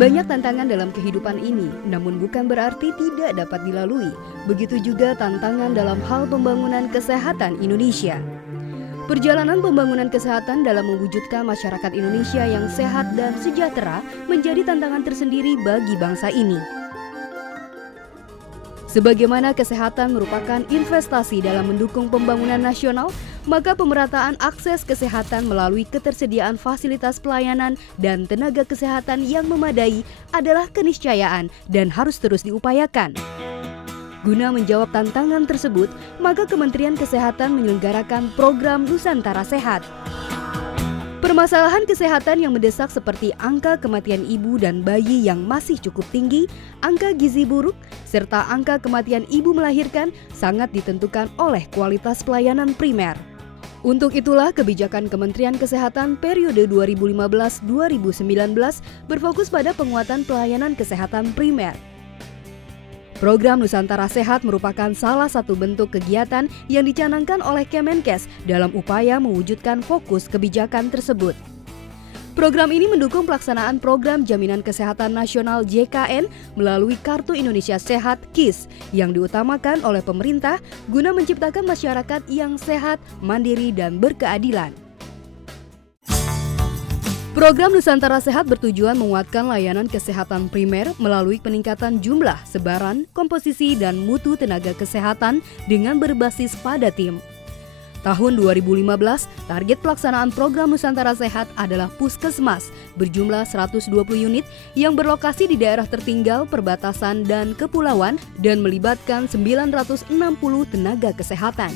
Banyak tantangan dalam kehidupan ini, namun bukan berarti tidak dapat dilalui. Begitu juga tantangan dalam hal pembangunan kesehatan Indonesia. Perjalanan pembangunan kesehatan dalam mewujudkan masyarakat Indonesia yang sehat dan sejahtera menjadi tantangan tersendiri bagi bangsa ini. Sebagaimana kesehatan merupakan investasi dalam mendukung pembangunan nasional, maka pemerataan akses kesehatan melalui ketersediaan fasilitas pelayanan dan tenaga kesehatan yang memadai adalah keniscayaan dan harus terus diupayakan. Guna menjawab tantangan tersebut, maka Kementerian Kesehatan menyelenggarakan program Nusantara Sehat. Permasalahan kesehatan yang mendesak seperti angka kematian ibu dan bayi yang masih cukup tinggi, angka gizi buruk, serta angka kematian ibu melahirkan sangat ditentukan oleh kualitas pelayanan primer. Untuk itulah kebijakan Kementerian Kesehatan periode 2015-2019 berfokus pada penguatan pelayanan kesehatan primer. Program Nusantara Sehat merupakan salah satu bentuk kegiatan yang dicanangkan oleh Kemenkes dalam upaya mewujudkan fokus kebijakan tersebut. Program ini mendukung pelaksanaan program Jaminan Kesehatan Nasional JKN melalui Kartu Indonesia Sehat KIS yang diutamakan oleh pemerintah guna menciptakan masyarakat yang sehat, mandiri, dan berkeadilan. Program Nusantara Sehat bertujuan menguatkan layanan kesehatan primer melalui peningkatan jumlah, sebaran, komposisi, dan mutu tenaga kesehatan dengan berbasis pada tim. Tahun 2015, target pelaksanaan program Nusantara Sehat adalah Puskesmas berjumlah 120 unit yang berlokasi di daerah tertinggal, perbatasan, dan kepulauan dan melibatkan 960 tenaga kesehatan.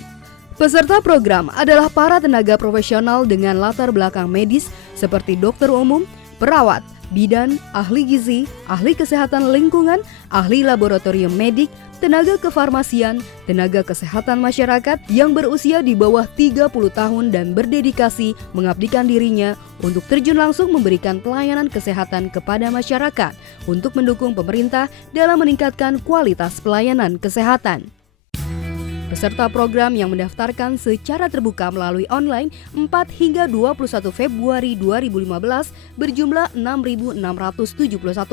Peserta program adalah para tenaga profesional dengan latar belakang medis seperti dokter umum, perawat, bidan, ahli gizi, ahli kesehatan lingkungan, ahli laboratorium medik, tenaga kefarmasian, tenaga kesehatan masyarakat yang berusia di bawah 30 tahun dan berdedikasi mengabdikan dirinya untuk terjun langsung memberikan pelayanan kesehatan kepada masyarakat untuk mendukung pemerintah dalam meningkatkan kualitas pelayanan kesehatan. Peserta program yang mendaftarkan secara terbuka melalui online 4 hingga 21 Februari 2015 berjumlah 6.671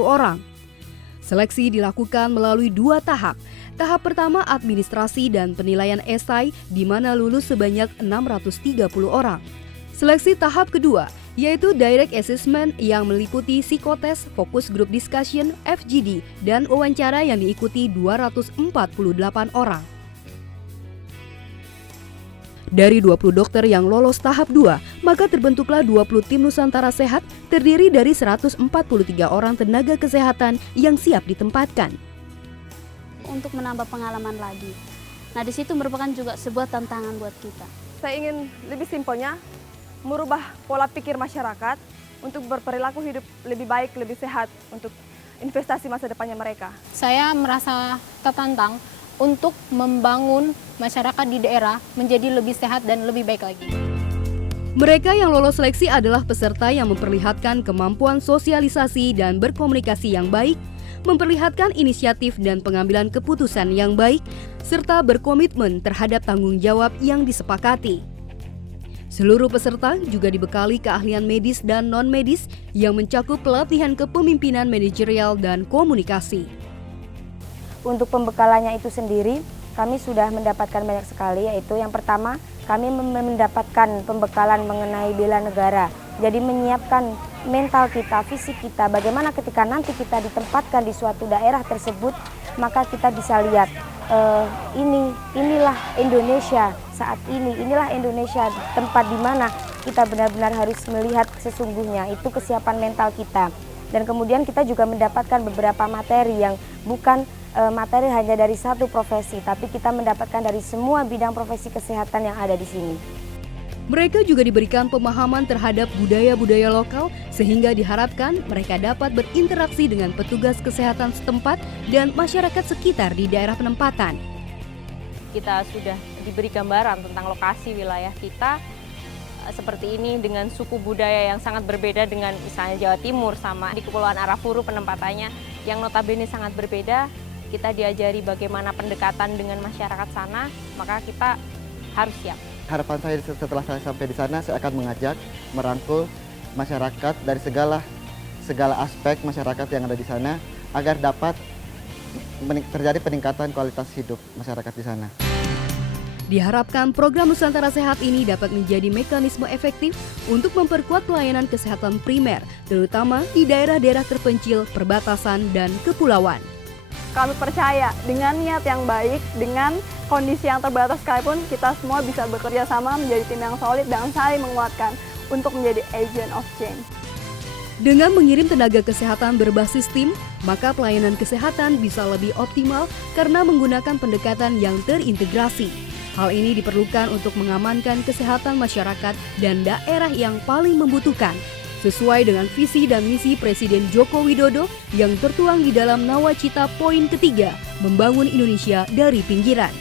orang. Seleksi dilakukan melalui 2 tahap. Tahap pertama administrasi dan penilaian esai di mana lulus sebanyak 630 orang. Seleksi tahap kedua yaitu Direct Assessment yang meliputi psikotes, fokus group discussion, FGD, dan wawancara yang diikuti 248 orang. Dari 20 dokter yang lolos tahap 2, maka terbentuklah 20 tim Nusantara Sehat terdiri dari 143 orang tenaga kesehatan yang siap ditempatkan. Untuk menambah pengalaman lagi. Nah, di situ merupakan juga sebuah tantangan buat kita. Saya ingin lebih simpelnya merubah pola pikir masyarakat untuk berperilaku hidup lebih baik, lebih sehat untuk investasi masa depannya mereka. Saya merasa tertantang untuk membangun masyarakat di daerah menjadi lebih sehat dan lebih baik lagi. Mereka yang lolos seleksi adalah peserta yang memperlihatkan kemampuan sosialisasi dan berkomunikasi yang baik, memperlihatkan inisiatif dan pengambilan keputusan yang baik, serta berkomitmen terhadap tanggung jawab yang disepakati. Seluruh peserta juga dibekali keahlian medis dan non-medis yang mencakup pelatihan kepemimpinan manajerial dan komunikasi. Untuk pembekalannya itu sendiri, kami sudah mendapatkan banyak sekali, yaitu yang pertama, kami mendapatkan pembekalan mengenai bela negara. Jadi menyiapkan mental kita, fisik kita, bagaimana ketika nanti kita ditempatkan di suatu daerah tersebut, maka kita bisa lihat, inilah Indonesia saat ini, inilah Indonesia tempat di mana kita benar-benar harus melihat sesungguhnya, itu kesiapan mental kita. Dan kemudian kita juga mendapatkan beberapa materi yang bukan materi hanya dari satu profesi, tapi kita mendapatkan dari semua bidang profesi kesehatan yang ada di sini. Mereka juga diberikan pemahaman terhadap budaya-budaya lokal sehingga diharapkan mereka dapat berinteraksi dengan petugas kesehatan setempat dan masyarakat sekitar di daerah penempatan. Kita sudah diberi gambaran tentang lokasi wilayah kita seperti ini dengan suku budaya yang sangat berbeda dengan misalnya Jawa Timur sama di Kepulauan Arafuru penempatannya yang notabene sangat berbeda. Kita diajari bagaimana pendekatan dengan masyarakat sana, maka kita harus siap. Harapan saya setelah saya sampai di sana, saya akan mengajak, merangkul masyarakat dari segala segala aspek masyarakat yang ada di sana agar dapat terjadi peningkatan kualitas hidup masyarakat di sana. Diharapkan program Nusantara Sehat ini dapat menjadi mekanisme efektif untuk memperkuat pelayanan kesehatan primer, terutama di daerah-daerah terpencil, perbatasan, dan kepulauan. Kami percaya dengan niat yang baik, dengan kondisi yang terbatas sekalipun, kita semua bisa bekerja sama menjadi tim yang solid dan saling menguatkan untuk menjadi agent of change. Dengan mengirim tenaga kesehatan berbasis tim, maka pelayanan kesehatan bisa lebih optimal karena menggunakan pendekatan yang terintegrasi. Hal ini diperlukan untuk mengamankan kesehatan masyarakat dan daerah yang paling membutuhkan, sesuai dengan visi dan misi Presiden Joko Widodo yang tertuang di dalam Nawacita Poin ketiga, membangun Indonesia dari pinggiran.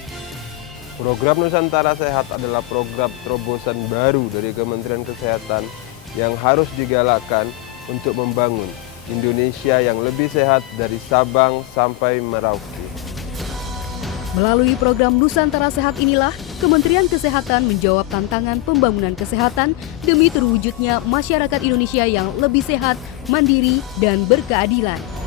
Program Nusantara Sehat adalah program terobosan baru dari Kementerian Kesehatan yang harus digalakkan untuk membangun Indonesia yang lebih sehat dari Sabang sampai Merauke. Melalui program Nusantara Sehat inilah, Kementerian Kesehatan menjawab tantangan pembangunan kesehatan demi terwujudnya masyarakat Indonesia yang lebih sehat, mandiri, dan berkeadilan.